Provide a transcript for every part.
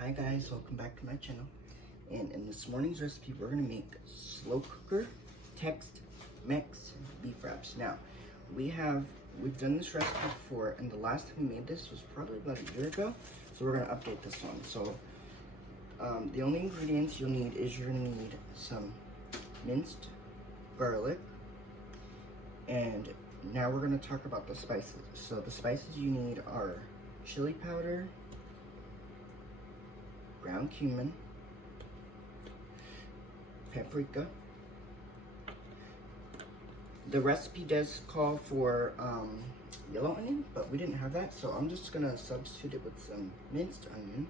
Hi guys, welcome back to my channel. And in this morning's recipe, we're gonna make slow cooker Tex-Mex beef wraps. Now, we've done this recipe before, and the last time we made this was probably about a year ago. So we're gonna update this one. So the only ingredients you'll need is you're gonna need some minced garlic, and now we're gonna talk about the spices. So the spices you need are chili powder, ground cumin, paprika. The recipe does call for yellow onion, but we didn't have that, so I'm just gonna substitute it with some minced onion.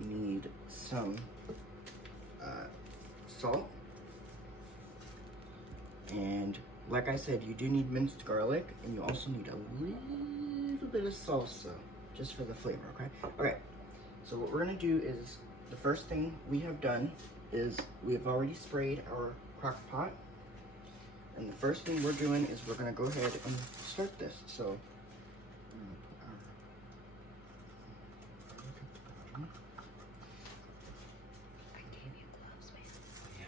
You need some salt, and like I said, you do need minced garlic, and you also need a little bit of salsa just for the flavor. Okay. So what we're gonna do is, the first thing we have done is we have already sprayed our crock pot. And the first thing we're doing is we're gonna go ahead and start this. So, I gave you gloves, man. Yeah.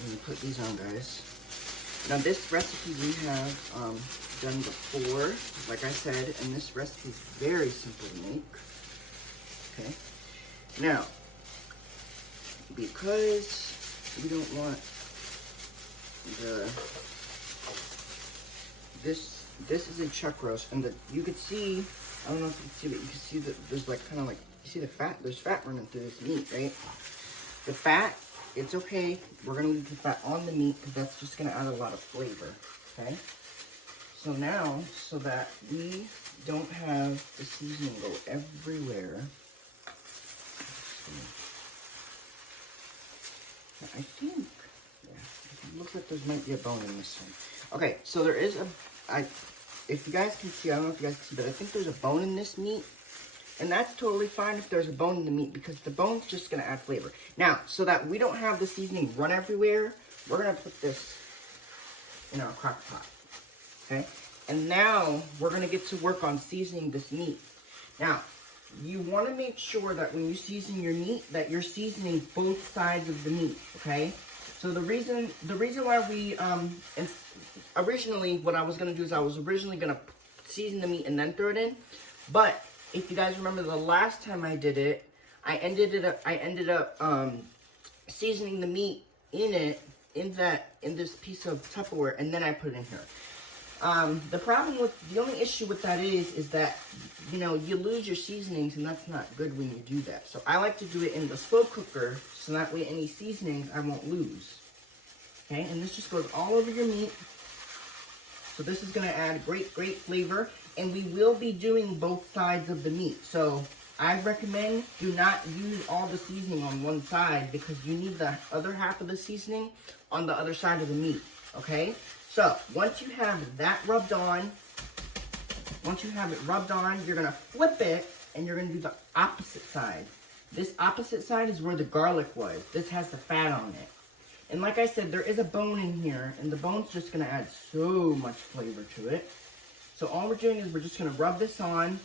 I'm gonna put these on, guys. Now this recipe we have done before, like I said, and this recipe is very simple to make. Okay. Now, because we don't want this is a chuck roast, and you could see, I don't know if you can see, but you can see that there's like kind of like, you see the fat, there's fat running through this meat, right? The fat, it's okay, we're gonna leave the fat on the meat because that's just gonna add a lot of flavor. Okay. So now, so that we don't have the seasoning go everywhere, I think, yeah, it looks like there might be a bone in this one. Okay, so there is if you guys can see, I don't know if you guys can see, but I think there's a bone in this meat, and that's totally fine if there's a bone in the meat, because the bone's just gonna add flavor. Now, so that we don't have the seasoning run everywhere, we're gonna put this in our crock pot. Okay, and now we're gonna get to work on seasoning this meat. Now, you want to make sure that when you season your meat, that you're seasoning both sides of the meat. Okay, so the reason why we originally what I was gonna do is I was originally gonna season the meat and then throw it in, but if you guys remember the last time I did it, I ended up seasoning the meat in this piece of Tupperware, and then I put it in here. The only issue with that is that, you know, you lose your seasonings, and that's not good when you do that. So I like to do it in the slow cooker, so that way any seasonings I won't lose. Okay, and this just goes all over your meat. So this is gonna add great flavor, and we will be doing both sides of the meat. So I recommend do not use all the seasoning on one side, because you need the other half of the seasoning on the other side of the meat. Okay. So, once you have that rubbed on, you're going to flip it, and you're going to do the opposite side. This opposite side is where the garlic was. This has the fat on it. And like I said, there is a bone in here, and the bone's just going to add so much flavor to it. So all we're doing is we're just going to rub this on,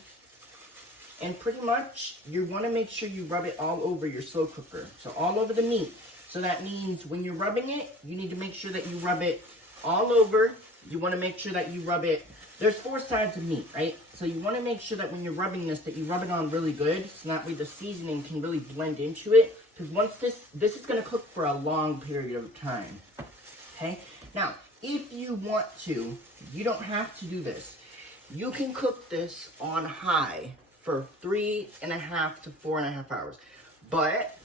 and pretty much you want to make sure you rub it all over your slow cooker. So all over the meat. So that means when you're rubbing it, you need to make sure that you rub it all over. You want to make sure that you rub it. There's 4 sides of meat, right? So you want to make sure that when you're rubbing this, that you rub it on really good, so that way the seasoning can really blend into it. Because once this is going to cook for a long period of time. Okay? Now, if you want to, you don't have to do this. You can cook this on high for 3.5 to 4.5 hours. But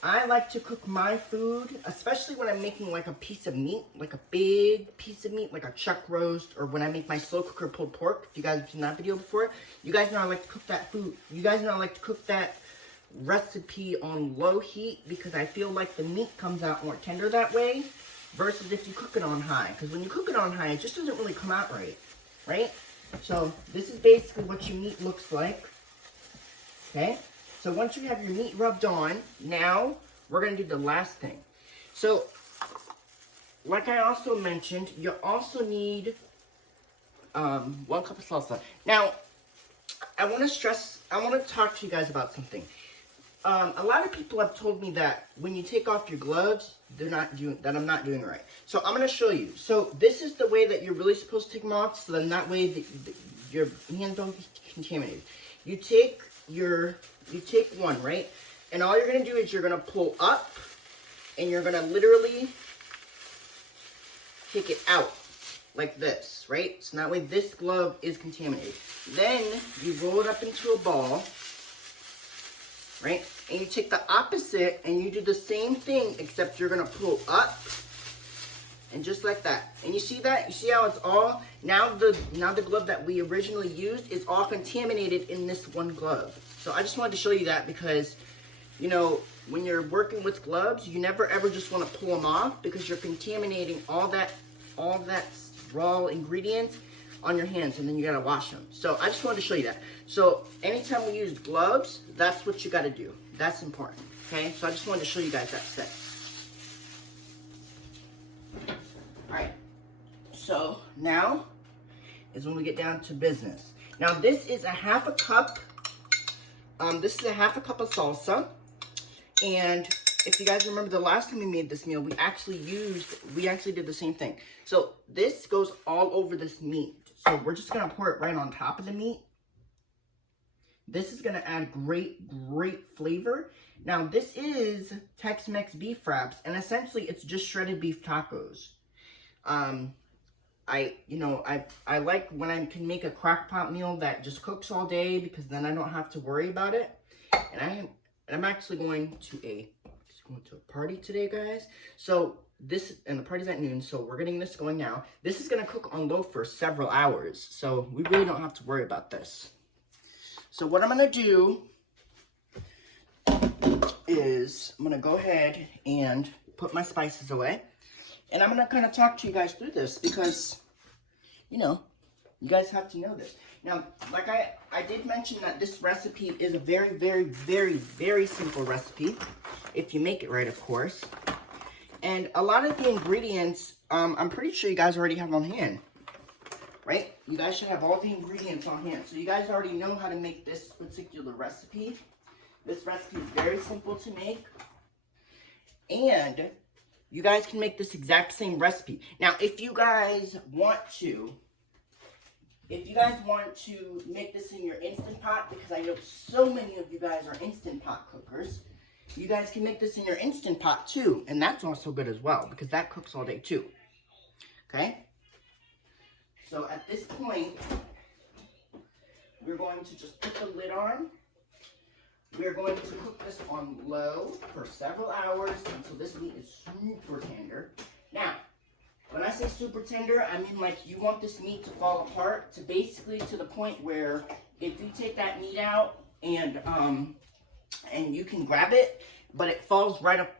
I like to cook my food, especially when I'm making like a piece of meat, like a big piece of meat, like a chuck roast, or when I make my slow cooker pulled pork. If you guys have seen that video before, you guys know I like to cook that food. You guys know I like to cook that recipe on low heat, because I feel like the meat comes out more tender that way, versus if you cook it on high. Because when you cook it on high, it just doesn't really come out right? So this is basically what your meat looks like. Okay? So once you have your meat rubbed on, now we're going to do the last thing. So, like I also mentioned, you also need 1 cup of salsa. Now, I want to talk to you guys about something. A lot of people have told me that when you take off your gloves, I'm not doing it right. So I'm going to show you. So this is the way that you're really supposed to take them off, so then that way your hands don't get contaminated. You take one, right? And all you're going to do is you're going to pull up, and you're going to literally take it out like this, right? So that way this glove is contaminated. Then you roll it up into a ball, right? And you take the opposite and you do the same thing, except you're gonna pull up and just like that. And you see that? You see how it's all, now the glove that we originally used is all contaminated in this one glove. So I just wanted to show you that because, you know, when you're working with gloves, you never ever just want to pull them off because you're contaminating all that raw ingredients on your hands, and then you gotta wash them. So I just wanted to show you that. So anytime we use gloves, that's what you gotta do. That's important, okay? So I just wanted to show you guys that step. All right, so now is when we get down to business. Now this is a half a cup of salsa. And if you guys remember the last time we made this meal, we actually did the same thing. So this goes all over this meat. So we're just gonna pour it right on top of the meat. This is gonna add great flavor. Now this is Tex-Mex beef wraps, and essentially it's just shredded beef tacos. I like when I can make a crock pot meal that just cooks all day because then I don't have to worry about it. And I'm actually going to a party today, guys. So and the party's at noon, so we're getting this going now. This is gonna cook on low for several hours, so we really don't have to worry about this. So what I'm gonna do is I'm gonna go ahead and put my spices away. And I'm gonna kind of talk to you guys through this because, you know, you guys have to know this. Now, like I did mention that this recipe is a very simple recipe, if you make it right, of course. And a lot of the ingredients, I'm pretty sure you guys already have on hand, right? You guys should have all the ingredients on hand. So you guys already know how to make this particular recipe. This recipe is very simple to make. And you guys can make this exact same recipe. Now, if you guys want to make this in your Instant Pot, because I know so many of you guys are Instant Pot cookers, you guys can make this in your Instant Pot too, and that's also good as well, because that cooks all day too, okay? So at this point, we're going to just put the lid on. We're going to cook this on low for several hours until this meat is super tender. Now, when I say super tender, I mean like you want this meat to fall apart to basically to the point where if you take that meat out and you can grab it, but it falls right up,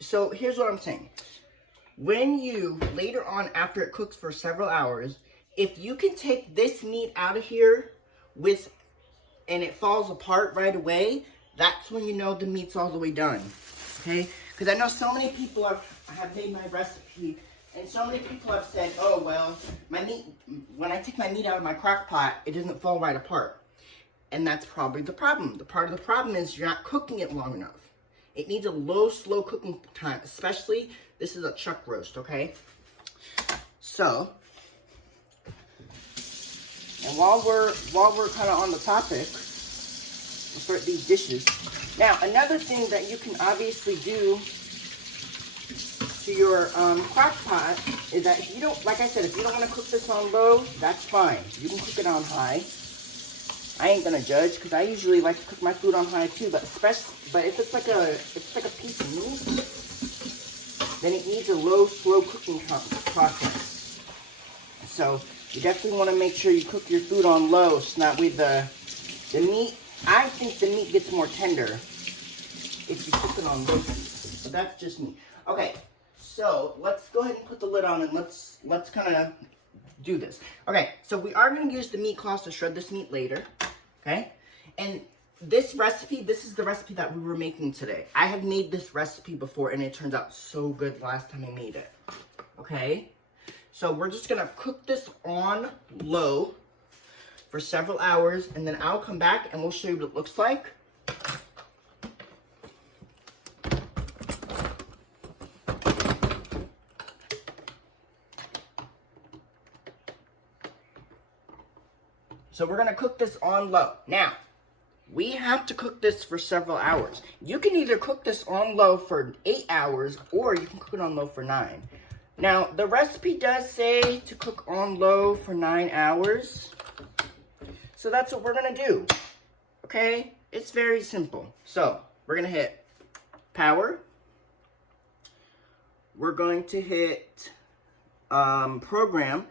so here's what I'm saying. When you, later on after it cooks for several hours, if you can take this meat out of here and it falls apart right away, that's when you know the meat's all the way done, okay? Because I know so many people have made my recipe, and so many people have said, oh, well, my meat, when I take my meat out of my crock pot, it doesn't fall right apart. And that's probably the problem. The part of the problem is you're not cooking it long enough. It needs a low, slow cooking time, especially, this is a chuck roast, okay? So, and while we're kind of on the topic, we'll start these dishes. Now, another thing that you can obviously do to your crock pot is that if you don't, like I said, if you don't want to cook this on low, that's fine. You can cook it on high. I ain't gonna judge because I usually like to cook my food on high too. But if it's like a piece of meat, then it needs a low, slow cooking process. So you definitely want to make sure you cook your food on low, so that way the meat. I think the meat gets more tender if you cook it on low heat. But that's just me. Okay, so let's go ahead and put the lid on and let's kind of do this. Okay, so we are going to use the meat cloths to shred this meat later. Okay, and this recipe, this is the recipe that we were making today. I have made this recipe before and it turned out so good last time I made it. Okay, so we're just going to cook this on low for several hours, and then I'll come back and we'll show you what it looks like. So we're gonna cook this on low. Now, we have to cook this for several hours. You can either cook this on low for 8 hours, or you can cook it on low for 9. Now, the recipe does say to cook on low for 9 hours. So that's what we're gonna do, okay? It's very simple. So, we're gonna hit power. We're going to hit program.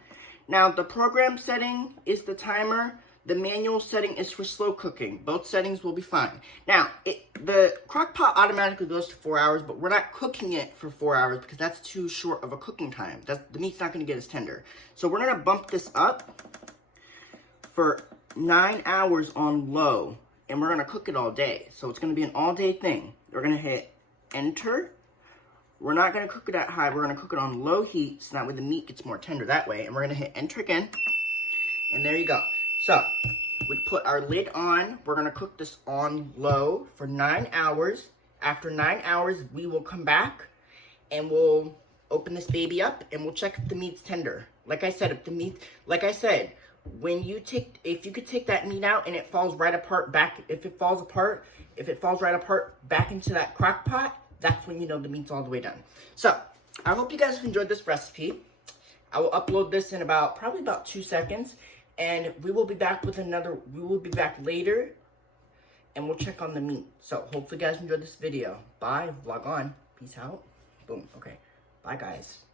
Now, the program setting is the timer. The manual setting is for slow cooking. Both settings will be fine. Now, the crock pot automatically goes to 4 hours, but we're not cooking it for 4 hours because that's too short of a cooking time. The meat's not going to get as tender. So we're going to bump this up for 9 hours on low, and we're going to cook it all day. So it's going to be an all-day thing. We're going to hit enter. We're not going to cook it at high. We're going to cook it on low heat, so that way the meat gets more tender that way. And we're going to hit enter again. And there you go. So, we put our lid on. We're going to cook this on low for 9 hours. After 9 hours, we will come back and we'll open this baby up and we'll check if the meat's tender. Like I said, if you could take that meat out and it falls right apart back, if it falls right apart back into that crock pot, that's when you know the meat's all the way done. So, I hope you guys have enjoyed this recipe. I will upload this in probably about 2 seconds. And we will be back later, and we'll check on the meat. So, hopefully you guys enjoyed this video. Bye, vlog on. Peace out. Boom. Okay. Bye, guys.